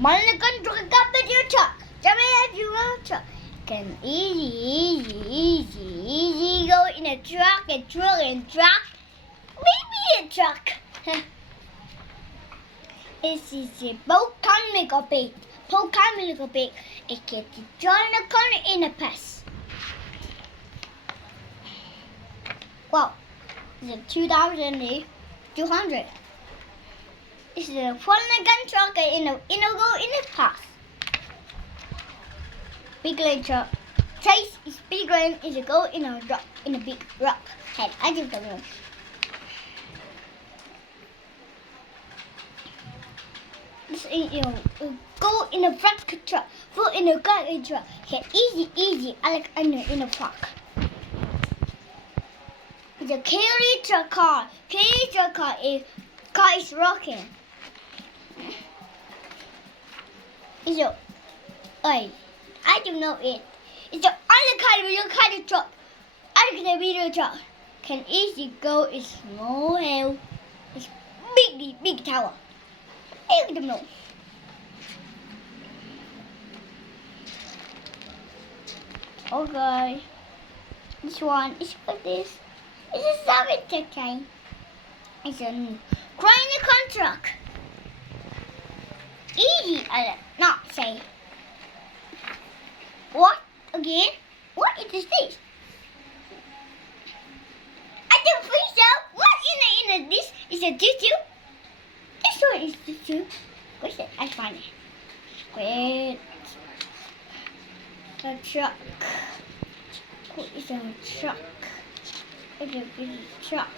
Mulligan took a cup with your truck. Jump in your truck. Can easy go in a truck and truck and truck. Maybe a truck. It's easy. Both can make a big. Both can make a big. It gets to join the corner in a pass. Wow. It's 2,200. It's a Mulligan truck in a go in a pass. Big leg truck. Chase is big leg is a go in a rock in a big rock head. I don't know. This is go in a front truck. Foot in a car truck. Head easy. I like in a park. It's a carry truck car. Carry truck car is rocking. It's a I don't know it. It's the other kind of truck. Other kind of truck. Can easy go is small hill. It's big tower. I don't know. Okay. This one is like this. It's a savage train. It's a Chronicle truck. Easy, I not say. What again? What is this? I don't think so. What in this? Is it tissue? This one is tissue. What's it? I find it. Wait. The truck. What is a truck? It's a big truck.